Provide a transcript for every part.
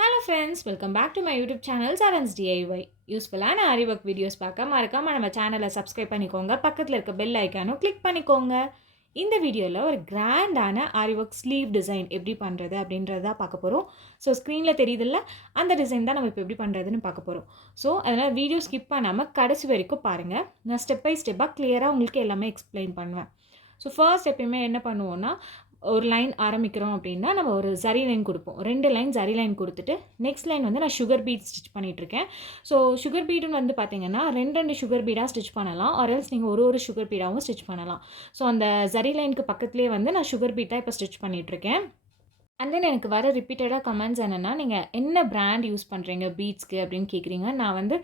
Hello friends, welcome back to my YouTube channel Saran's DIY. யூஸ்ஃபுல்லான Aariwork videos பார்க்க மறக்காம நம்ம சேனலை சப்ஸ்கிரைப் பண்ணிக்கோங்க. பக்கத்தில் இருக்க பெல் ஐக்கானும் கிளிக் பண்ணிக்கோங்க. இந்த வீடியோவில் ஒரு கிராண்டான Aariwork ஸ்லீவ் டிசைன் எப்படி பண்ணுறது அப்படின்றத பார்க்க போகிறோம். ஸோ ஸ்க்ரீனில் தெரியுதில்ல, அந்த டிசைன் தான் நம்ம இப்போ எப்படி பண்ணுறதுன்னு பார்க்க போகிறோம். ஸோ அதனால் வீடியோ ஸ்கிப் பண்ணாமல் கடைசி வரைக்கும் பாருங்கள். நான் ஸ்டெப் பை ஸ்டெப்பாக கிளியராக உங்களுக்கு எல்லாமே எக்ஸ்பிளைன் பண்ணுவேன். ஸோ ஃபர்ஸ்ட் எப்பயுமே என்ன பண்ணுவோன்னா, ஒரு லைன் ஆரம்பிக்கிறோம் அப்படின்னா நம்ம ஒரு ஜரி லைன் கொடுப்போம். 2 லைன் ஜரி லைன் கொடுத்துட்டு நெக்ஸ்ட் லைன் வந்து நான் சுகர் பீட் ஸ்டிச் பண்ணிகிட்ருக்கேன். ஸோ சுகர் பீடுன்னு வந்து பார்த்தீங்கன்னா 2 சுகர் பீடாக ஸ்டிச் பண்ணலாம், ஆர்எல்ஸ் நீங்கள் ஒரு சுகர் பீடாகவும் ஸ்டிச் பண்ணலாம். ஸோ அந்த ஜரி லைனுக்கு பக்கத்துலேயே வந்து நான் சுகர் பீட் தான் இப்போ ஸ்டிச் பண்ணிகிட்ருக்கேன். அண்ட் தென் எனக்கு வர ரிப்பீட்டடாக கமெண்ட்ஸ் என்னென்னா, நீங்கள் என்ன பிராண்ட் யூஸ் பண்ணுறீங்க பீட்ஸ்க்கு அப்படின்னு கேட்குறீங்க. நான் வந்து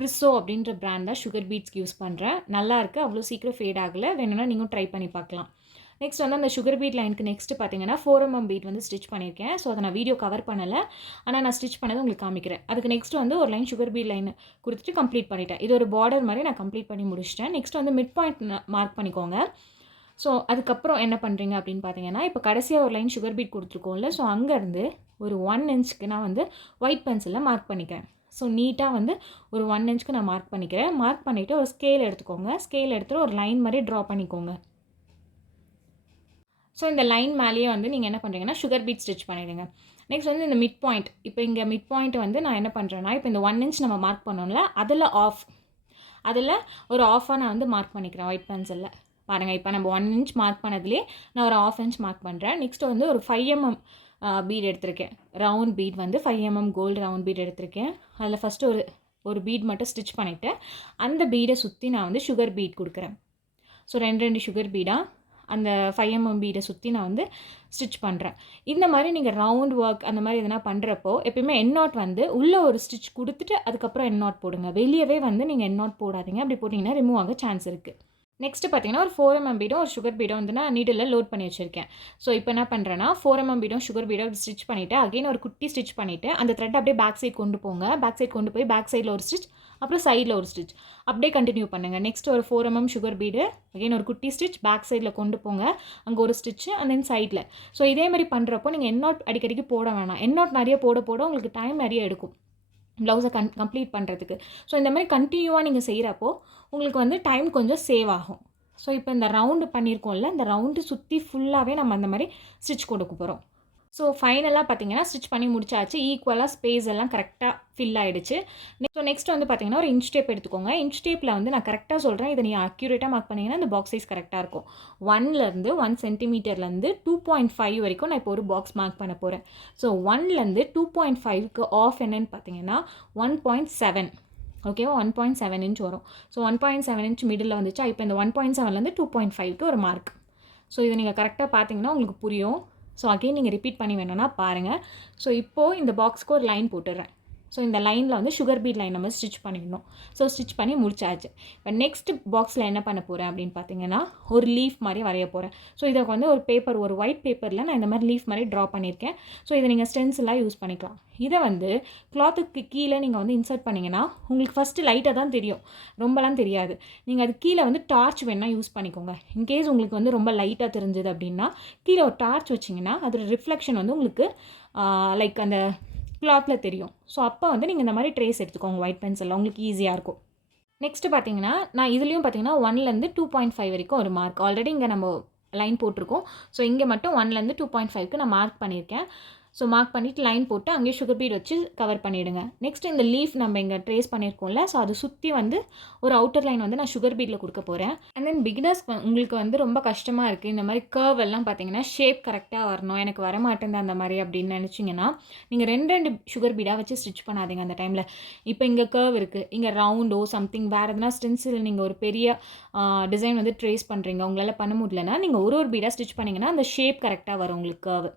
ப்ரிஸோ அப்படின்ற பிராண்ட் தான் சுகர் பீட்ஸ்க்கு யூஸ் பண்ணுறேன். நல்லாயிருக்கு, அவ்வளோ சீக்கிரம் ஃபேட் ஆகலை. வேணும்னா நீங்களும் ட்ரை பண்ணி பார்க்கலாம். நெக்ஸ்ட் வந்து அந்த சுகர் பீட் லைனுக்கு நெக்ஸ்ட்டு பார்த்தீங்கன்னா 4mm பீட் வந்து ஸ்டிச் பண்ணியிருக்கேன். ஸோ அதை நான் வீடியோ கவர் பண்ணலை, ஆனால் நான் ஸ்டிச் பண்ணதை உங்களுக்கு காமிக்கிறேன். அதுக்கு நெக்ஸ்ட் வந்து ஒரு லைன் சுகர் பீட் லைன் கொடுத்துட்டு கம்ப்ளீட் பண்ணிட்டேன். இது ஒரு பார்டர் மாதிரி நான் கம்ப்ளீட் பண்ணி முடிச்சிட்டேன். நெக்ஸ்ட் வந்து மிட் பாயிண்ட் மார்க் பண்ணிக்கோங்க. ஸோ அதுக்கப்புறம் என்ன பண்ணுறீங்க அப்படின்னு பார்த்தீங்கன்னா, இப்போ கடைசியாக ஒரு லைன் சுகர் பீட் கொடுத்துருக்கோம்ல, ஸோ அங்கேருந்து ஒரு 1 இன்ச்சுக்கு நான் வந்து ஒயிட் பென்சிலில் மார்க் பண்ணிக்கிறேன். ஸோ நீட்டாக வந்து ஒரு 1 இன்ச்சுக்கு நான் மார்க் பண்ணிக்கிறேன். மார்க் பண்ணிவிட்டு ஒரு ஸ்கேல் எடுத்துக்கோங்க. ஸ்கேல் எடுத்துகிட்டு ஒரு லைன் மாதிரி ட்ரா பண்ணிக்கோங்க. ஸோ இந்த லைன் மேலேயே வந்து நீங்கள் என்ன பண்ணுறீங்கன்னா சுகர் பீட் ஸ்டிச் பண்ணிவிடுங்க. நெக்ஸ்ட் வந்து இந்த மிட் பாயிண்ட், இப்போ இங்கே மிட் பாயிண்ட் வந்து நான் என்ன பண்ணுறேன்னா, இப்போ இந்த 1 இன்ச் நம்ம மார்க் பண்ணோம்ல, அதில் ஒரு ஆஃபாக நான் வந்து மார்க் பண்ணிக்கிறேன் ஒயிட் பென்சிலில். பாருங்கள், இப்போ நம்ம 1 இன்ச் மார்க் பண்ணதுலேயே நான் ஒரு 1/2 இன்ச் மார்க் பண்ணுறேன். நெக்ஸ்ட் வந்து ஒரு 5mm பீட் எடுத்திருக்கேன். ரவுண்ட் பீட் வந்து 5mm கோல்டு ரவுண்ட் பீட் எடுத்திருக்கேன். அதில் ஃபஸ்ட்டு ஒரு பீட் மட்டும் ஸ்டிச் பண்ணிவிட்டு அந்த பீடை சுற்றி நான் வந்து சுகர் பீட் கொடுக்குறேன். ஸோ 2 சுகர் பீடாக அந்த 5mm பீடை சுற்றி நான் வந்து ஸ்டிச் பண்ணுறேன். இந்த மாதிரி நீங்கள் ரவுண்ட் ஒர்க் அந்த மாதிரி எதனா பண்ணுறப்போ எப்பயுமே என் நாட் வந்து உள்ளே ஒரு ஸ்டிச் கொடுத்துட்டு அதுக்கப்புறம் என் நாட் போடுங்க. வெளியவே வந்து நீங்கள் என் நாட் போடாதீங்க. அப்படி போட்டிங்கன்னா ரிமூவ் ஆக சான்ஸ் இருக்குது. நெக்ஸ்ட்டு பார்த்தீங்கன்னா ஒரு 4mm பீடும் ஒரு சுகர் பீடும் வந்து நான் நீடில் லோட் பண்ணி வச்சுருக்கேன். ஸோ இப்போ என்ன பண்ணுறேன்னா 4mm பீடும் சுகர் பீடும் ஸ்டிச் பண்ணிவிட்டு அகைன் ஒரு குட்டி ஸ்டிச் பண்ணிவிட்டு அந்த த்ரெட் அப்படியே பேக் சைட் கொண்டு போங்க. பேக் சைட் கொண்டு போய் பேக் சைடில் ஒரு ஸ்டிச், அப்புறம் சைடில் ஒரு ஸ்டிச், அப்படியே கண்டினியூ பண்ணுங்கள். நெக்ஸ்ட் ஒரு 4mm சுகர் பீடு, அகைன் ஒரு குட்டி ஸ்டிச், பேக் சைடில் கொண்டு போங்க, அங்கே ஒரு ஸ்டிச்சு, அண்ட் தென் சைடில். ஸோ இதே மாதிரி பண்ணுறப்போ நீங்கள் என் நாட் அடிக்கடிக்கு போட வேணாம். என் நாட் நிறைய போட உங்களுக்கு டைம் நிறைய எடுக்கும் ப்ளவுஸை கம்ப்ளீட் பண்ணுறதுக்கு. ஸோ இந்த மாதிரி கண்டினியூவாக நீங்கள் செய்கிறப்போ உங்களுக்கு வந்து டைம் கொஞ்சம் சேவ் ஆகும். ஸோ இப்போ இந்த ரவுண்டு பண்ணியிருக்கோம்ல, இந்த ரவுண்டு சுற்றி ஃபுல்லாகவே நம்ம அந்த மாதிரி ஸ்டிச் கொடுக்க போகிறோம். ஸோ ஃபைனலாக பார்த்தீங்கன்னா ஸ்டிச் பண்ணி முடிச்சாச்சு. ஈக்குவலாக ஸ்பேஸ் எல்லாம் கரெக்டாக ஃபில் ஆகிடுச்சு. நெக்ஸ்ட் வந்து பார்த்தீங்கன்னா ஒரு இன்ச் டேப் எடுத்துக்கோங்க. இன்ச் டேப்பில் வந்து நான் கரெக்டாக சொல்கிறேன், இதை நீங்கள் அக்யூரேட்டாக மார்க் பண்ணிங்கன்னா இந்த பாக்ஸ் சைஸ் கரெக்டாக இருக்கும். 1 சென்டிமீட்டர்லேருந்து 2.5 வரைக்கும் நான் இப்போ ஒரு பாக்ஸ் மார்க் பண்ண போகிறேன். ஸோ 1லேருந்து 2.5க்கு ஆஃப் என்னன்னு பார்த்தீங்கன்னா 1.7. ஓகேவா, 1.7 இன்ச் வரும். ஸோ 1.7 இன்ச் மிடில் வந்துச்சா. இப்போ இந்த 1.7லேருந்து 2.5க்கு ஒரு மார்க். ஸோ இதை நீங்கள் கரெக்டாக பார்த்தீங்கன்னா உங்களுக்கு புரியும். ஸோ அகைன் நீங்கள் ரிப்பீட் பண்ணி வேணும்னா பாருங்கள். ஸோ இப்போது இந்த பாக்ஸ்க்கு ஒரு லைன் போட்டுடுறேன். ஸோ இந்த லைனில் வந்து சுகர் பீட் லைன் நம்ம ஸ்டிச் பண்ணிடணும். ஸோ ஸ்டிச் பண்ணி முடிச்சாச்சு. இப்போ நெக்ஸ்ட் பாக்ஸில் என்ன பண்ண போகிறேன் அப்படின்னு பார்த்தீங்கன்னா ஒரு லீஃப் மாதிரி வரைய போகிறேன். ஸோ இதை வந்து ஒரு ஒயிட் பேப்பரில் நான் இந்த மாதிரி லீஃப் மாதிரி ட்ரா பண்ணியிருக்கேன். ஸோ இதை நீங்கள் ஸ்டென்சிலாக யூஸ் பண்ணிக்கலாம். இதை வந்து கிளாத்துக்கு கீழே நீங்கள் வந்து இன்சர்ட் பண்ணிங்கன்னா உங்களுக்கு ஃபஸ்ட்டு லைட்டாக தான் தெரியும், ரொம்பலாம் தெரியாது. நீங்கள் அது கீழே வந்து டார்ச் வேணால் யூஸ் பண்ணிக்கோங்க. இன்கேஸ் உங்களுக்கு வந்து ரொம்ப லைட்டாக தெரிஞ்சுது அப்படின்னா கீழே ஒரு டார்ச் வச்சிங்கன்னா அதோட ரிஃப்ளெக்ஷன் வந்து உங்களுக்கு லைக் அந்த கிளாத்தில் தெரியும். ஸோ அப்போ வந்து நீங்கள் இந்த மாதிரி ட்ரேஸ் எடுத்துக்கோங்க ஒயிட் பென்சிலில், உங்களுக்கு ஈஸியாக இருக்கும். நெக்ஸ்ட்டு பார்த்தீங்கன்னா நான் இதுலேயும் பார்த்தீங்கன்னா 1லேருந்து 2.5 வரைக்கும் ஒரு மார்க் ஆல்ரெடி இங்கே நம்ம லைன் போட்டிருக்கோம். ஸோ இங்கே மட்டும் 1லேருந்து 2.5க்கு நான் மார்க் பண்ணியிருக்கேன். ஸோ மார்க் பண்ணிவிட்டு லைன் போட்டு அங்கேயே சுகர் பீட் வச்சு கவர் பண்ணிவிடுங்க. நெக்ஸ்ட் இந்த லீஃப் நம்ம இங்கே ட்ரேஸ் பண்ணியிருக்கோம்ல, ஸோ அதை சுற்றி வந்து ஒரு அவுட்டர் லைன் வந்து நான் சுகர் பீட்டில் கொடுக்க போகிறேன். அண்ட் தென் பிகினர்ஸ் உங்களுக்கு வந்து ரொம்ப கஷ்டமாக இருக்குது, இந்த மாதிரி கர்வ் எல்லாம் பார்த்தீங்கன்னா ஷேப் கரெக்டாக வரணும், எனக்கு வரமாட்டேன் அந்த மாதிரி அப்படின்னு நினச்சிங்கன்னா நீங்கள் 2 சுகர் பீடாக வச்சு ஸ்டிச் பண்ணாதீங்க அந்த டைமில். இப்போ இங்கே கர்வ் இருக்குது, இங்கே ரவுண்டோ சம்திங் வேறு எதுனா ஸ்டென்சில் நீங்கள் ஒரு பெரிய டிசைன் வந்து ட்ரேஸ் பண்ணுறீங்க, உங்களால் பண்ண முடியலன்னா நீங்கள் ஒரு பீடாக ஸ்டிச் பண்ணிங்கன்னா அந்த ஷேப் கரெக்டாக வரும் உங்களுக்கு கர்வ்.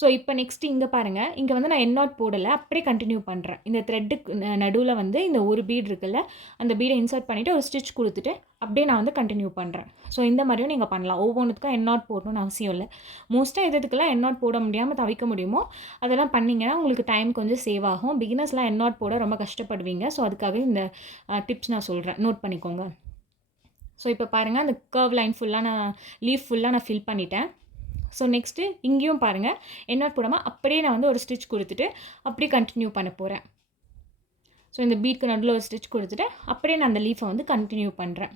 ஸோ இப்போ நெக்ஸ்ட் இங்கே பாருங்கள், இங்கே வந்து நான் என் நாட் போடலை, அப்படியே கண்டினியூ பண்ணுறேன். இந்த த்ரெட்டுக்கு நடுவில் வந்து இந்த ஒரு பீட் இருக்குல்ல, அந்த பீடை இன்சர்ட் பண்ணிவிட்டு ஒரு ஸ்டிச் கொடுத்துட்டு அப்படியே நான் வந்து கண்டினியூ பண்ணுறேன். ஸோ இந்த மாதிரியும் நீங்கள் பண்ணலாம். ஒவ்வொன்றுத்துக்கும் என் நாட் போடணும்னு அவசியம் இல்லை. மோஸ்ட்டாக எதுக்கெல்லாம் என் நாட் போட முடியாமல் தவிக்க முடியுமோ அதெல்லாம் பண்ணிங்கன்னா உங்களுக்கு டைம் கொஞ்சம் சேவ் ஆகும். பிகினர்ஸ்லாம் என் நாட் போட ரொம்ப கஷ்டப்படுவீங்க. ஸோ அதுக்காக இந்த டிப்ஸ் நான் சொல்கிறேன், நோட் பண்ணிக்கோங்க. ஸோ இப்போ பாருங்கள், அந்த கர்வ் லைன் ஃபுல்லாக நான் லீஃப் ஃபுல்லாக நான் ஃபில் பண்ணிட்டேன். ஸோ நெக்ஸ்ட்டு இங்கேயும் பாருங்கள் எண்ட் நாட் போடாமல் அப்படியே நான் வந்து ஒரு ஸ்டிச் கொடுத்துட்டு அப்படியே கண்டினியூ பண்ண போகிறேன். ஸோ இந்த பீட்க்கு நடுவில் ஒரு ஸ்டிச் கொடுத்துட்டு அப்படியே நான் அந்த லீஃபை வந்து கண்டினியூ பண்ணுறேன்.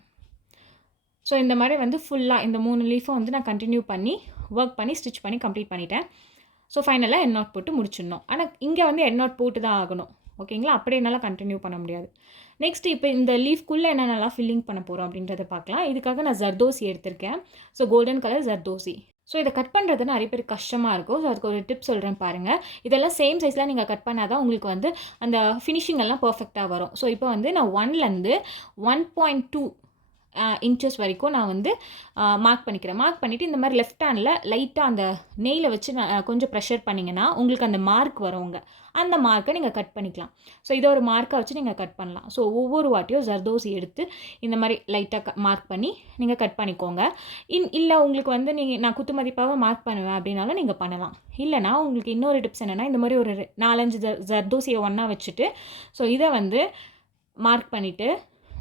ஸோ இந்த மாதிரி வந்து ஃபுல்லாக இந்த 3 லீஃபை வந்து நான் கண்டினியூ பண்ணி ஒர்க் பண்ணி ஸ்டிச் பண்ணி கம்ப்ளீட் பண்ணிட்டேன். ஸோ ஃபைனலாக எண்ட் நாட் போட்டு முடிச்சிடணும். ஆனால் இங்கே வந்து எண்ட் நாட் போட்டு தான் ஆகணும். ஓகேங்களா? அப்படியே என்னால் கண்டினியூ பண்ண முடியாது. நெக்ஸ்ட் இப்போ இந்த லீஃப்குள்ளே என்னென்னலாம் ஃபில்லிங் பண்ண போகிறோம் அப்படின்றத பார்க்கலாம். இதுக்காக நான் ஜர்தோசி எடுத்திருக்கேன். So golden colour zardozi. So இதை கட் பண்ணுறது நிறைய பேர் கஷ்டமாக இருக்கும். ஸோ அதுக்கு ஒரு டிப் சொல்கிறேன் பாருங்கள். இதெல்லாம் சேம் சைஸில் நீங்கள் கட் பண்ணால் தான் உங்களுக்கு வந்து அந்த ஃபினிஷிங் எல்லாம் பர்ஃபெக்டாக வரும். ஸோ இப்போ வந்து நான் 1லேருந்து 1.2 இன்ச்சஸ் வரைக்கும் நான் வந்து மார்க் பண்ணிக்கிறேன். மார்க் பண்ணிவிட்டு இந்த மாதிரி லெஃப்ட் ஹேண்டில் லைட்டாக அந்த நெயிலை வச்சு கொஞ்சம் ப்ரெஷர் பண்ணிங்கன்னா உங்களுக்கு அந்த மார்க் வருங்க. அந்த மார்க்கை நீங்கள் கட் பண்ணிக்கலாம். ஸோ இதை ஒரு மார்க்கை வச்சு நீங்கள் கட் பண்ணலாம். ஸோ ஒவ்வொரு வாட்டியும் ஜர்தோசி எடுத்து இந்த மாதிரி லைட்டாக மார்க் பண்ணி நீங்கள் கட் பண்ணிக்கோங்க. இல்லை உங்களுக்கு வந்து நான் குத்து மதிப்பாக மார்க் பண்ணுவேன் அப்படின்னாலும் நீங்கள் பண்ணலாம். இல்லைனா உங்களுக்கு இன்னொரு டிப்ஸ் என்னென்னா இந்த மாதிரி ஒரு 4-5 ஜர்தோசியை ஒன்றா வச்சுட்டு ஸோ இதை வந்து மார்க் பண்ணிவிட்டு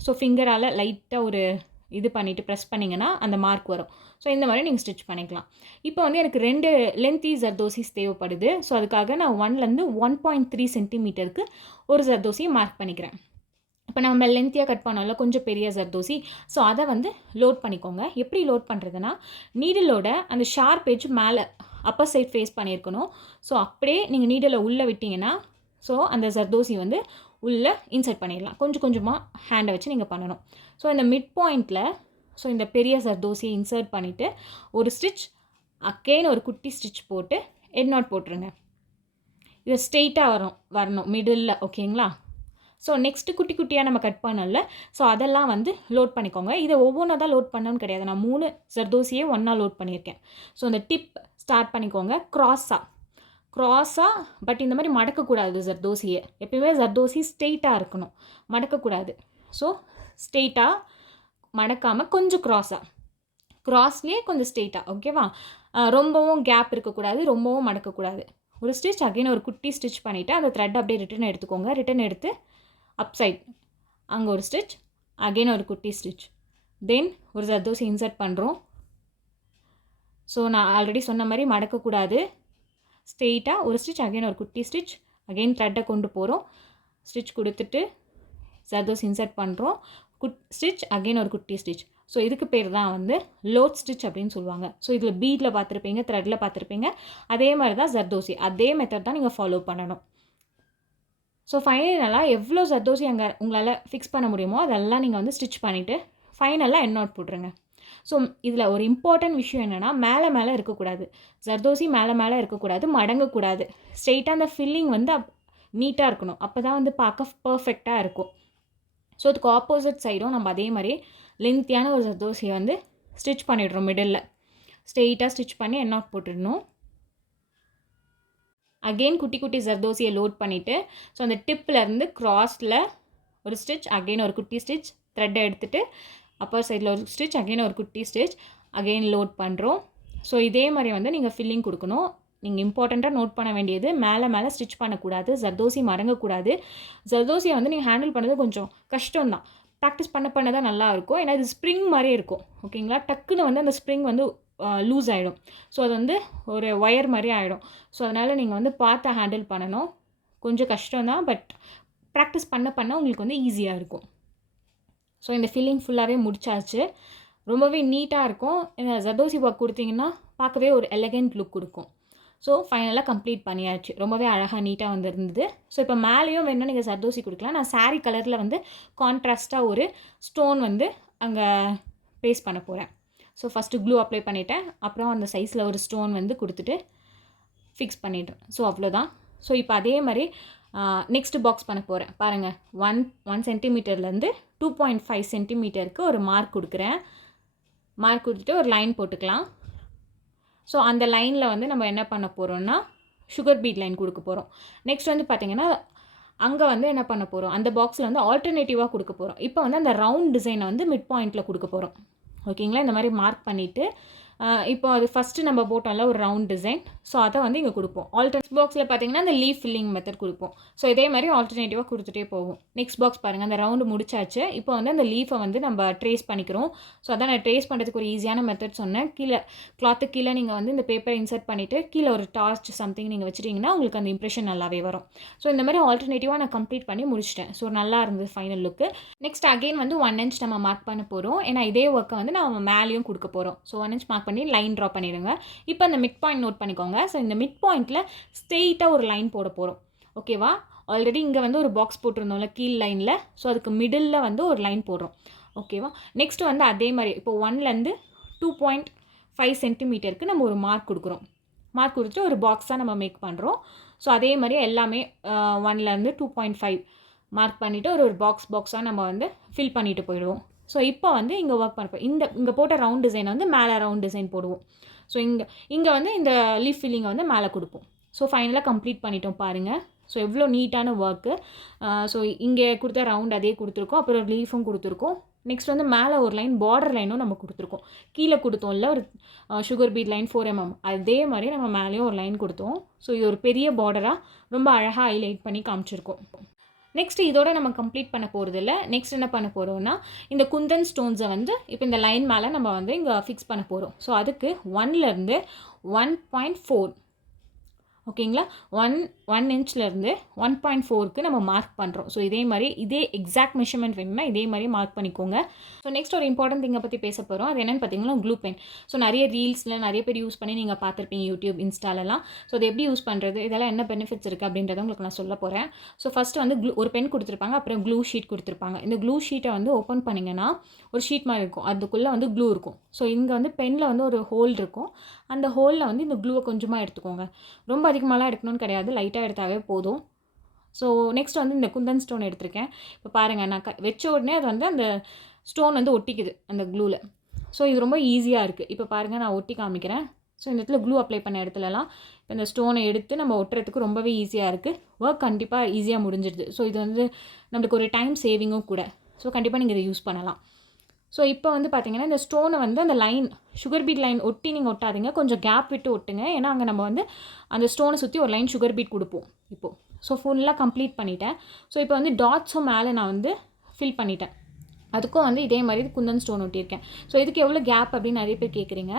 ஸோ ஃபிங்கரால் லைட்டாக ஒரு இது பண்ணிவிட்டு ப்ரெஸ் பண்ணிங்கன்னா அந்த மார்க் வரும். ஸோ இந்த மாதிரி நீங்கள் ஸ்டிச் பண்ணிக்கலாம். இப்போ வந்து எனக்கு 2 லென்த்தி ஜர்தோசிஸ் தேவைப்படுது. ஸோ அதுக்காக நான் 1லேருந்து 1.3 சென்டிமீட்டருக்கு ஒரு ஜர்தோசியை மார்க் பண்ணிக்கிறேன். இப்போ நம்ம லென்த்தியாக கட் பண்ணோம்ல கொஞ்சம் பெரிய ஜர்தோசி. ஸோ அதை வந்து லோட் பண்ணிக்கோங்க. எப்படி லோட் பண்ணுறதுனா நீடிலோட அந்த ஷார்ப் எட்ஜ் மேலே அப்பர் சைட் ஃபேஸ் பண்ணியிருக்கணும். ஸோ அப்படியே நீங்கள் நீடில் உள்ளே விட்டிங்கன்னா ஸோ அந்த ஜர்தோசி வந்து உள்ளே இன்சர்ட் பண்ணிடலாம். கொஞ்சம் கொஞ்சமாக ஹேண்டை வச்சு நீங்கள் பண்ணணும். ஸோ இந்த மிட் பாயிண்டில் ஸோ இந்த பெரிய ஜர்தோசியை இன்சர்ட் பண்ணிவிட்டு ஒரு ஸ்டிச் அகெயின் ஒரு குட்டி ஸ்டிச் போட்டு எண்ட் நாட் போட்டுருங்க. இது ஸ்ட்ரெயிட்டாக வரணும் மிடில். ஓகேங்களா? ஸோ நெக்ஸ்ட்டு குட்டி குட்டியாக நம்ம கட் பண்ணல. ஸோ அதெல்லாம் வந்து லோட் பண்ணிக்கோங்க. இதை ஒவ்வொன்றா தான் லோட் பண்ணணும்னு கிடையாது. நான் 3 ஜர்தோசியே ஒன்றா லோட் பண்ணியிருக்கேன். ஸோ அந்த டிப் ஸ்டார்ட் பண்ணிக்கோங்க க்ராஸாக பட் இந்த மாதிரி மடக்கக்கூடாது ஜர்தோசியை. எப்பயுமே ஜர்தோசி ஸ்ட்ரெயிட்டாக இருக்கணும், மடக்கக்கூடாது. ஸோ ஸ்ட்ரெயிட்டாக மடக்காமல் கொஞ்சம் க்ராஸ்லேயே கொஞ்சம் ஸ்ட்ரெயிட்டாக. ஓகேவா? ரொம்பவும் கேப் இருக்கக்கூடாது, ரொம்பவும் மடக்கக்கூடாது. ஒரு ஸ்டிச் அகைன் ஒரு குட்டி ஸ்டிச் பண்ணிவிட்டு அந்த த்ரெட் அப்படியே ரிட்டன் எடுத்துக்கோங்க. ரிட்டன் எடுத்து அப் சைட் அங்கே ஒரு ஸ்டிச் அகைன் ஒரு குட்டி ஸ்டிச் தென் ஒரு ஜர்தோசி இன்சர்ட் பண்ணுறோம். ஸோ நான் ஆல்ரெடி சொன்ன மாதிரி மடக்கக்கூடாது. ஸ்ட்ரெயிட்டாக ஒரு ஸ்டிச் அகைன் ஒரு குட்டி ஸ்டிச் அகைன் த்ரெட்டை கொண்டு போகிறோம். ஸ்டிச் கொடுத்துட்டு ஜர்தோசி இன்சர்ட் பண்ணுறோம். ஸ்டிச் அகைன் ஒரு குட்டி ஸ்டிச். ஸோ இதுக்கு பேர் தான் வந்து லோட் ஸ்டிச் அப்படின்னு சொல்லுவாங்க. ஸோ இதில் பீடில் பார்த்துருப்பீங்க, த்ரெட்டில் பார்த்துருப்பீங்க. அதே மாதிரி தான் ஜர்தோசி, அதே மெத்தட் தான் நீங்கள் ஃபாலோ பண்ணணும். ஸோ ஃபைனலாக எவ்வளோ ஜர்தோசி அங்கே உங்களால் ஃபிக்ஸ் பண்ண முடியுமோ அதெல்லாம் நீங்கள் வந்து ஸ்டிச் பண்ணிவிட்டு ஃபைனலாக எண்ட் நாட் போட்டுருங்க. ஸோ இதில் ஒரு இம்பார்ட்டன்ட் விஷயம் என்னென்னா மேலே இருக்கக்கூடாது. ஜர்தோசி மேலே இருக்கக்கூடாது, மடங்கக்கூடாது. ஸ்ட்ரெயிட்டாக அந்த ஃபில்லிங் வந்து நீட்டாக இருக்கணும். அப்போ தான் வந்து பார்க்க பர்ஃபெக்டாக இருக்கும். ஸோ அதுக்கு ஆப்போசிட் சைடும் நம்ம அதே மாதிரி லென்த்தியான ஒரு ஜர்தோசியை வந்து ஸ்டிச் பண்ணிடுறோம். மிடில் ஸ்ட்ரெயிட்டாக ஸ்டிச் பண்ணி எண்ட் நாட் போட்டுடணும். அகெயின் குட்டி குட்டி ஜர்தோசியை லோட் பண்ணிவிட்டு ஸோ அந்த டிப்பிலேருந்து க்ராஸில் ஒரு ஸ்டிச் அகெயின் ஒரு குட்டி ஸ்டிச் த்ரெட்டை எடுத்துகிட்டு அப்பர் சைடில் ஒரு ஸ்டிச் அகெயின் ஒரு குட்டி ஸ்டிச் அகெயின் லோட் பண்ணுறோம். ஸோ இதே மாதிரி வந்து நீங்கள் ஃபில்லிங் கொடுக்கணும். நீங்கள் இம்பார்ட்டண்ட்டாக நோட் பண்ண வேண்டியது மேலே ஸ்டிச் பண்ணக்கூடாது, ஜர்தோசி மடங்கக்கூடாது. ஜர்தோசியை வந்து நீங்கள் ஹேண்டில் பண்ணுறது கொஞ்சம் கஷ்டம்தான். ப்ராக்டிஸ் பண்ண தான் நல்லாயிருக்கும். ஏன்னா இது ஸ்ப்ரிங் மாதிரியே இருக்கும். ஓகேங்களா? டக்குன்னு வந்து அந்த ஸ்ப்ரிங் வந்து லூஸ் ஆகிடும். ஸோ அது வந்து ஒரு ஒயர் மாதிரி ஆகிடும். ஸோ அதனால் நீங்கள் வந்து பார்த்து ஹேண்டில் பண்ணணும். கொஞ்சம் கஷ்டம்தான், பட் ப்ராக்டிஸ் பண்ண உங்களுக்கு வந்து ஈஸியாக இருக்கும். ஸோ இந்த ஃபில்லிங் ஃபுல்லாகவே முடிச்சாச்சு. ரொம்பவே நீட்டாக இருக்கும். இந்த ஜர்தோசி ஒர்க் கொடுத்தீங்கன்னா பார்க்கவே ஒரு எலகெண்ட் லுக் கொடுக்கும். ஸோ ஃபைனலாக கம்ப்ளீட் பண்ணியாச்சு. ரொம்பவே அழகாக நீட்டாக வந்துருந்தது. ஸோ இப்போ மேலேயும் வேணும்னா நீங்கள் ஜர்தோசி கொடுக்கலாம். நான் சாரீ கலரில் வந்து கான்ட்ராஸ்ட்டாக ஒரு ஸ்டோன் வந்து அங்கே பேஸ்ட் பண்ண போகிறேன். ஸோ ஃபஸ்ட்டு க்ளூ அப்ளை பண்ணிவிட்டேன். அப்புறம் அந்த சைஸில் ஒரு ஸ்டோன் வந்து கொடுத்துட்டு ஃபிக்ஸ் பண்ணிவிட்டேன். ஸோ அவ்வளோதான். ஸோ இப்போ அதே மாதிரி நெக்ஸ்ட் பாக்ஸ் பண்ண போகிறேன். பாருங்கள், 1 சென்டிமீட்டர்லேருந்து 2.5 சென்டிமீட்டருக்கு ஒரு மார்க் கொடுக்குறேன். மார்க் கொடுத்துட்டு ஒரு லைன் போட்டுக்கலாம். ஸோ அந்த லைனில் வந்து நம்ம என்ன பண்ண போகிறோம்னா சுகர் பீட் லைன் கொடுக்க போகிறோம். நெக்ஸ்ட் வந்து பார்த்திங்கன்னா அங்கே வந்து என்ன பண்ண போகிறோம், அந்த பாக்ஸில் வந்து ஆல்டர்னேட்டிவாக கொடுக்க போகிறோம். இப்போ வந்து அந்த ரவுண்ட் டிசைனை வந்து மிட் பாயிண்டில் கொடுக்க போகிறோம். ஓகேங்களா? இந்த மாதிரி மார்க் பண்ணிவிட்டு இப்போ அது ஃபஸ்ட்டு நம்ம போட்டோம்ல ஒரு ரவுண்ட் டிசைன். ஸோ அதை வந்து இங்கே கொடுப்போம். நெக்ஸ்ட் பாக்ஸில் பார்த்தீங்கன்னா அந்த லீஃப் ஃபில்லிங் மெத்தட் கொடுப்போம். ஸோ இதே மாதிரி ஆல்டர்னேட்டிவாக கொடுத்துட்டே போகும். நெக்ஸ்ட் பாக்ஸ் பாருங்கள், அந்த ரவுண்டு முடிச்சாச்சு. இப்போ வந்து அந்த லீஃபை வந்து நம்ம ட்ரேஸ் பண்ணிக்கிறோம். ஸோ அதான் நான் ட்ரேஸ் பண்ணுறதுக்கு ஒரு ஈஸியான மெத்தட் சொன்னேன். கீழே கிளாத்துக்கு கீழே நீங்கள் வந்து இந்த பேப்பரை இன்சர்ட் பண்ணிவிட்டு கீழே ஒரு டார்ச் சம்திங் நீங்கள் வச்சுட்டிங்கன்னா உங்களுக்கு அந்த இம்ப்ரெஷன் நல்லாவே வரும். ஸோ இந்த மாதிரி ஆல்டர்னேட்டிவாக நான் கம்ப்ளீட் பண்ணி முடிச்சிட்டேன். ஸோ நல்லா இருந்தது ஃபைனல் லுக்கு. நெக்ஸ்ட் அகெயின் வந்து 1 inch நம்ம மார்க் பண்ண போகிறோம். ஏன்னா இதே ஒர்க்கை வந்து நம்ம மேலேயும் கொடுக்க போகிறோம். ஸோ 1 inch மார்க் பண்ணி லைன் ட்ரா பண்ணிடுங்க. இப்போ அந்த மிட் பாயிண்ட் நோட் பண்ணிக்கோங்க. ஸோ இந்த மிட் பாயிண்ட்டில் ஸ்ட்ரெயிட்டாக ஒரு லைன் போட போகிறோம். ஓகேவா? ஆல்ரெடி இங்கே வந்து ஒரு பாக்ஸ் போட்டிருந்தோம்ல கீழ் லைனில். ஸோ அதுக்கு மிடில் வந்து ஒரு லைன் போடுறோம். ஓகேவா? நெக்ஸ்ட் வந்து அதே மாதிரி இப்போ 1லேருந்து 2.5 சென்டிமீட்டருக்கு நம்ம ஒரு மார்க் கொடுக்குறோம். மார்க் கொடுத்துட்டு ஒரு பாக்ஸாக நம்ம மேக் பண்ணுறோம். ஸோ அதே மாதிரி எல்லாமே 1லேருந்து 2.5 மார்க் பண்ணிவிட்டு ஒரு பாக்ஸாக நம்ம வந்து ஃபில் பண்ணிட்டு போயிடுவோம். ஸோ இப்போ வந்து இங்கே ஒர்க் பண்ணப்போம். இங்கே போட்ட ரவுண்ட் டிசைனை வந்து மேலே ரவுண்ட் டிசைன் போடுவோம். ஸோ இங்கே வந்து இந்த லீஃப் ஃபில்லிங்கை வந்து மேலே கொடுப்போம். ஸோ ஃபைனலாக கம்ப்ளீட் பண்ணிட்டோம் பாருங்கள். ஸோ எவ்வளோ நீட்டான ஒர்க்கு. ஸோ இங்கே கொடுத்த ரவுண்ட் அதே கொடுத்துருக்கோம். அப்புறம் லீஃபும் கொடுத்துருக்கோம். நெக்ஸ்ட் வந்து மேலே ஒரு லைன் பார்டர் லைனும் நம்ம கொடுத்துருக்கோம். கீழே கொடுத்தோம்ல ஒரு சுகர் பீட் லைன் 4 mm, அதே மாதிரி நம்ம மேலேயும் ஒரு லைன் கொடுத்தோம். ஸோ இது ஒரு பெரிய பார்டராக ரொம்ப அழகாக ஹைலைட் பண்ணி காமிச்சிருக்கோம். நெக்ஸ்ட் இதோட நம்ம கம்ப்ளீட் பண்ண போகிறது இல்லை. நெக்ஸ்ட் என்ன பண்ண போகிறோம்னா இந்த குந்தன் ஸ்டோன்ஸை வந்து இப்போ இந்த லைன் மேலே நம்ம வந்து இங்கே ஃபிக்ஸ் பண்ண போகிறோம். ஸோ அதுக்கு 1லேருந்து 1.4 ஓகேங்களா, 1 inchலேருந்து 1.4க்கு நம்ம மார்க் பண்ணுறோம். ஸோ இதே எக்ஸாக்ட் மெஷர்மெண்ட் வேணும்னா இதே மாதிரி மார்க் பண்ணிக்கோங்க. ஸோ நெக்ஸ்ட் ஒரு இம்பார்ட்டன்ட் திங்கை பற்றி பேச போகிறோம். அது என்னென்னு பார்த்தீங்கன்னா க்ளூ பென். ஸோ நிறைய ரீல்ஸில் நிறைய பேர் யூஸ் பண்ணி நீங்கள் பார்த்துருப்பீங்க யூடியூப், இன்ஸ்டாலலாம். ஸோ அது எப்படி யூஸ் பண்ணுறது, இதெல்லாம் என்ன பெனிஃபிட்ஸ் இருக்குது அப்படின்றத உங்களுக்கு நான் சொல்ல போகிறேன். ஸோ ஃபஸ்ட்டு வந்து ஒரு பென் கொடுத்துருப்பாங்க, அப்புறம் க்ளூ ஷீட் கொடுத்துருப்பாங்க. இந்த க்ளூ ஷீட்டை வந்து ஓப்பன் பண்ணிங்கன்னா ஒரு ஷீட் மாதிரி இருக்கும், அதுக்குள்ளே வந்து க்ளூ இருக்கும். ஸோ இங்கே வந்து பெனில் வந்து ஒரு ஹோல் இருக்கும். அந்த ஹோலில் வந்து இந்த க்ளூவை கொஞ்சமாக எடுத்துக்கோங்க. ரொம்ப அதிகமாகலாம் எடுக்கணும்னு கிடையாது, லைட்டாக எடுத்தாவே போதும். ஸோ நெக்ஸ்ட் வந்து இந்த குந்தன் ஸ்டோன் எடுத்திருக்கேன். இப்போ பாருங்கள், நான் வச்ச உடனே அது வந்து அந்த ஸ்டோன் வந்து ஒட்டிக்குது அந்த க்ளூவில். ஸோ இது ரொம்ப ஈஸியாக இருக்குது. இப்போ பாருங்கள், நான் ஒட்டி காமிக்கிறேன். ஸோ இந்த இடத்துல க்ளூ அப்ளை பண்ண இடத்துலலாம் இப்போ இந்த ஸ்டோனை எடுத்து நம்ம ஒட்டுறதுக்கு ரொம்பவே ஈஸியாக இருக்குது. ஒர்க் கண்டிப்பாக ஈஸியாக முடிஞ்சிடுது. ஸோ இது வந்து நம்மளுக்கு ஒரு டைம் சேவிங்கும் கூட. ஸோ கண்டிப்பாக நீங்கள் இதை யூஸ் பண்ணலாம். ஸோ இப்போ வந்து பார்த்தீங்கன்னா இந்த ஸ்டோனை வந்து அந்த லைன் சுகர் பீட் லைன் ஒட்டி நீங்கள் ஒட்டாதீங்க, கொஞ்சம் கேப் விட்டு ஒட்டுங்க. ஏன்னா அங்கே நம்ம வந்து அந்த ஸ்டோனை சுற்றி ஒரு லைன் சுகர் பீட் கொடுப்போம் இப்போது. ஸோ ஃபுல்லாக கம்ப்ளீட் பண்ணிட்டேன். ஸோ இப்போ வந்து டாட்ஸும் மேலே நான் வந்து ஃபில் பண்ணிட்டேன். அதுக்கும் வந்து இதே மாதிரி குந்தன் ஸ்டோன் ஒட்டியிருக்கேன். ஸோ இதுக்கு எவ்வளோ கேப் அப்படின்னு நிறைய பேர் கேட்குறீங்க.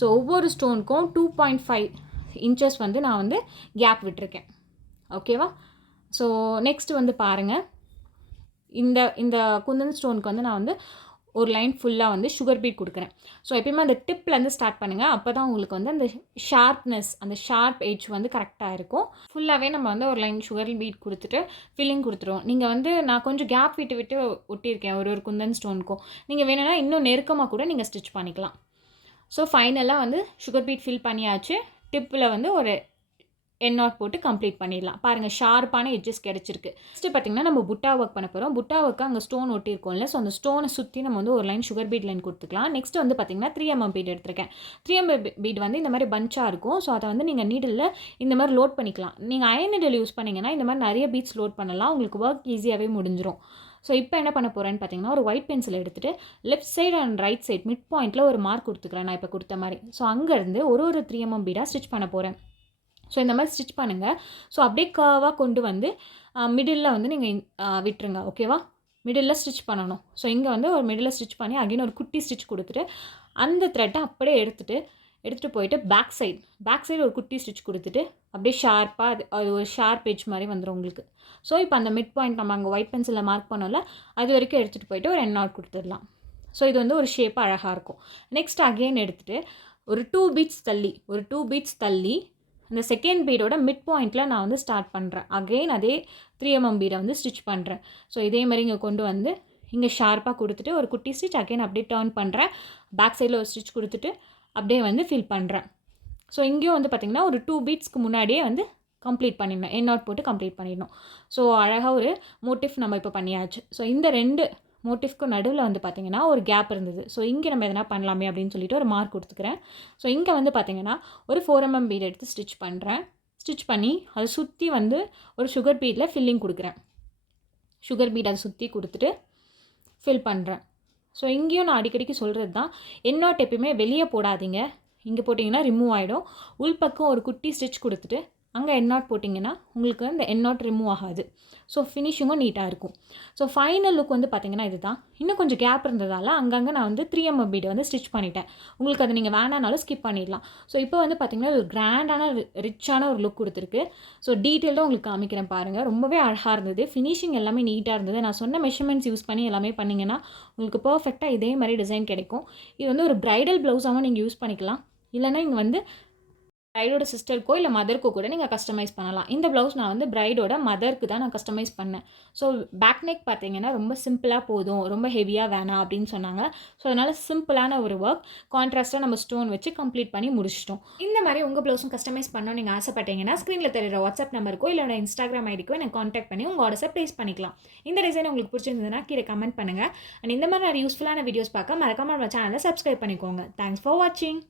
ஸோ ஒவ்வொரு ஸ்டோனுக்கும் 2.5 inches வந்து நான் வந்து கேப் விட்டுருக்கேன். ஓகேவா? ஸோ நெக்ஸ்ட் வந்து பாருங்கள், இந்த குந்தன் ஸ்டோனுக்கு வந்து நான் வந்து ஒரு லைன் ஃபுல்லாக வந்து சுகர் பீட் கொடுக்குறேன். ஸோ எப்பயுமே அந்த டிப்லேருந்து ஸ்டார்ட் பண்ணுங்கள். அப்போ தான் உங்களுக்கு வந்து அந்த ஷார்ப்னஸ், அந்த ஷார்ப் எட்ஜ் வந்து கரெக்டாக இருக்கும். ஃபுல்லாகவே நம்ம வந்து ஒரு லைன் சுகர் பீட் கொடுத்துட்டு ஃபில்லிங் கொடுத்துருவோம். நீங்கள் வந்து நான் கொஞ்சம் கேப் விட்டு ஒட்டியிருக்கேன் ஒரு குந்தன் ஸ்டோனுக்கும். நீங்கள் வேணும்னா இன்னும் நெருக்கமாக கூட நீங்கள் ஸ்டிச் பண்ணிக்கலாம். ஸோ ஃபைனலாக வந்து சுகர் பீட் ஃபில் பண்ணியாச்சு. டிப்பில் வந்து ஒரு என் நாட் போட்டு கம்ப்ளீட் பண்ணிடலாம். பாருங்கள், ஷார்ப்பான எட்ஜஸ் கிடச்சிருக்கு. நெக்ஸ்ட்டு பார்த்திங்கன்னா நம்ம புட்டா ஒர்க் பண்ண போகிறோம். புட்டா ஒர்க்கு அங்கே ஸ்டோன் ஒட்டியிருக்கோம்ல, ஸோ அந்த ஸ்டோனை சுற்றி நம்ம வந்து ஒரு லைன் சுகர் பீட் லைன் கொடுத்துக்கலாம். நெக்ஸ்ட் வந்து பார்த்திங்கன்னா 3 mm பீட் எடுத்திருக்கேன். 3 mm பீட் வந்து இந்த மாதிரி பஞ்சாக இருக்கும். ஸோ அதை வந்து நீங்கள் நீடில் இந்த மாதிரி லோட் பண்ணிக்கலாம். நீங்கள் அயன் நீடில் யூஸ் பண்ணிங்கன்னா இந்த மாதிரி நிறைய பீட்ஸ் லோட் பண்ணலாம். உங்களுக்கு ஒர்க் ஈஸியாகவே முடிஞ்சிடும். ஸோ இப்போ என்ன பண்ண போகிறேன்னு பார்த்தீங்கன்னா ஒரு ஒயிட் பென்சில் எடுத்துகிட்டு left side and right side mid பாயிண்ட்டில் ஒரு மார்க் கொடுத்துக்கிறேன், நான் இப்போ கொடுத்த மாதிரி. ஸோ அங்கேருந்து ஒரு 3 mm பீடாக ஸ்டிச் பண்ண போகிறேன். ஸோ இந்த மாதிரி ஸ்டிச் பண்ணுங்கள். ஸோ அப்படியே கர்வாக கொண்டு வந்து மிடில் வந்து நீங்கள் விட்டுருங்க. ஓகேவா? மிடில் ஸ்டிச் பண்ணணும். ஸோ இங்கே வந்து ஒரு மிடில் ஸ்டிச் பண்ணி அகைன் ஒரு குட்டி ஸ்டிச் கொடுத்துட்டு அந்த த்ரெட்டை அப்படியே எடுத்துகிட்டு போயிட்டு பேக் சைடு ஒரு குட்டி ஸ்டிச் கொடுத்துட்டு அப்படியே ஷார்ப்பாக அது ஒரு ஷார்ப் எட்ஜ் மாதிரி வந்துடும் உங்களுக்கு. ஸோ இப்போ அந்த மிட் பாயிண்ட் நம்ம அங்கே ஒயிட் பென்சிலில் மார்க் பண்ணோம்ல, அது வரைக்கும் எடுத்துகிட்டு போயிட்டு ஒரு என் நாட் கொடுத்துடலாம். ஸோ இது வந்து ஒரு ஷேப்பாக அழகாக இருக்கும். நெக்ஸ்ட் அகெயின் எடுத்துகிட்டு ஒரு 2 பீட்ஸ் தள்ளி அந்த செகண்ட் பீடோட மிட் பாயிண்ட்டில் நான் வந்து ஸ்டார்ட் பண்ணுறேன். அகெயின் அதே 3 mm பீடை வந்து ஸ்டிச் பண்ணுறேன். ஸோ இதே மாதிரி இங்கே கொண்டு வந்து இங்கே ஷார்ப்பாக கொடுத்துட்டு ஒரு குட்டி ஸ்டிச் அகெயின் அப்படியே டர்ன் பண்ணுறேன். பேக் சைடில் ஒரு ஸ்டிச் கொடுத்துட்டு அப்படியே வந்து ஃபில் பண்ணுறேன். ஸோ இங்கேயும் வந்து பார்த்திங்கன்னா ஒரு 2 பீட்ஸ்க்கு முன்னாடியே வந்து கம்ப்ளீட் பண்ணிடணும், என் நாட் போட்டு கம்ப்ளீட் பண்ணிடணும். ஸோ அழகாக ஒரு மோட்டிவ் நம்ம இப்போ பண்ணியாச்சு. ஸோ இந்த 2 மோட்டிவ்க்கு நடுவில் வந்து பார்த்திங்கன்னா ஒரு கேப் இருந்தது. ஸோ இங்கே நம்ம எதனா பண்ணலாமே அப்படின்னு சொல்லிட்டு ஒரு மார்க் கொடுத்துக்கிறேன். ஸோ இங்கே வந்து பார்த்திங்கன்னா ஒரு 4 mm பீட் எடுத்து ஸ்டிச் பண்ணுறேன். ஸ்டிச் பண்ணி அதை சுற்றி வந்து ஒரு சுகர் பீடில் ஃபில்லிங் கொடுக்குறேன். சுகர் பீட் அதை சுற்றி கொடுத்துட்டு ஃபில் பண்ணுறேன். ஸோ இங்கேயும் நான் அடிக்கடிக்கு சொல்கிறது தான், எண்ட் நாட் எப்பயுமே வெளியே போடாதீங்க. இங்கே போட்டிங்கன்னா ரிமூவ் ஆகிடும். உள்பக்கம் ஒரு குட்டி ஸ்டிச் கொடுத்துட்டு அங்கே எண்ட் நாட் போட்டிங்கன்னா உங்களுக்கு இந்த எண்ட் நாட் ரிமூவ் ஆகாது. ஸோ ஃபினிஷிங்கும் நீட்டாக இருக்கும். ஸோ ஃபைனல் லுக் வந்து பார்த்திங்கன்னா இது தான். இன்னும் கொஞ்சம் கேப் இருந்ததால் அங்கங்கே நான் வந்து 3mm பீடை வந்து ஸ்டிச் பண்ணிட்டேன். உங்களுக்கு அதை நீங்கள் வேணானாலும் ஸ்கிப் பண்ணிடலாம். ஸோ இப்போ வந்து பார்த்திங்கன்னா ஒரு கிராண்டான ரிச்சான ஒரு லுக் கொடுத்துருக்கு. ஸோ டீட்டெயில்டாக உங்களுக்கு காமிக்கிறேன் பாருங்கள். ரொம்பவே அழகாக இருந்தது. ஃபினிஷிங் எல்லாமே நீட்டாக இருந்தது. நான் சொன்ன மெஷர்மெண்ட்ஸ் யூஸ் பண்ணி எல்லாமே பண்ணிங்கன்னா உங்களுக்கு பர்ஃபெக்டாக இதே மாதிரி டிசைன் கிடைக்கும். இது வந்து ஒரு ப்ரைடல் ப்ளவுஸாகவும் நீங்கள் யூஸ் பண்ணிக்கலாம். இல்லைனா இங்கே வந்து ப்ரைடோட சிஸ்டருக்கோ இல்லை மதருக்கோ கூட நீங்கள் கஸ்டமைஸ் பண்ணலாம். இந்த ப்ளவுஸ் நான் வந்து ப்ரைடோட மதருக்கு தான் நான் கஸ்டமைஸ் பண்ணேன். ஸோ பேக் நெக் பார்த்தீங்கன்னா ரொம்ப சிம்பிளாக போதும், ரொம்ப ஹெவியாக வேணாம் அப்படின்னு சொன்னாங்க. ஸோ அதனால் சிம்பிளான ஒரு ஒர்க் கான்ட்ராஸ்ட்டாக நம்ம ஸ்டோன் வச்சு கம்ப்ளீட் பண்ணி முடிச்சிட்டோம். இந்த மாதிரி உங்கள் ப்ளவுஸும் கஸ்டமைஸ் பண்ணணும் நீங்கள் ஆசைப்பட்டீங்கன்னா ஸ்க்ரீனில் தெரியுற வாட்ஸ்அப் நம்பருக்கோ இல்லை இன்ஸ்டாகிராம் ஐடிக்கோ எனக்கு கான்டாக்ட் பண்ணி உங்கள் ஆர்டர்ஸை ப்ளேஸ் பண்ணிக்கலாம். இந்த டிசைன் உங்களுக்கு பிடிச்சிருந்ததுன்னா கீழே கமெண்ட் பண்ணுங்கள். அண்ட் இந்த மாதிரி யூஸ்ஃபுல்லான வீடியோஸ் பார்க்க மறக்காம நம்ம சேனலை சப்ஸ்கிரைப் பண்ணிக்கோங்க. தேங்க்ஸ் ஃபார் வாட்சிங்.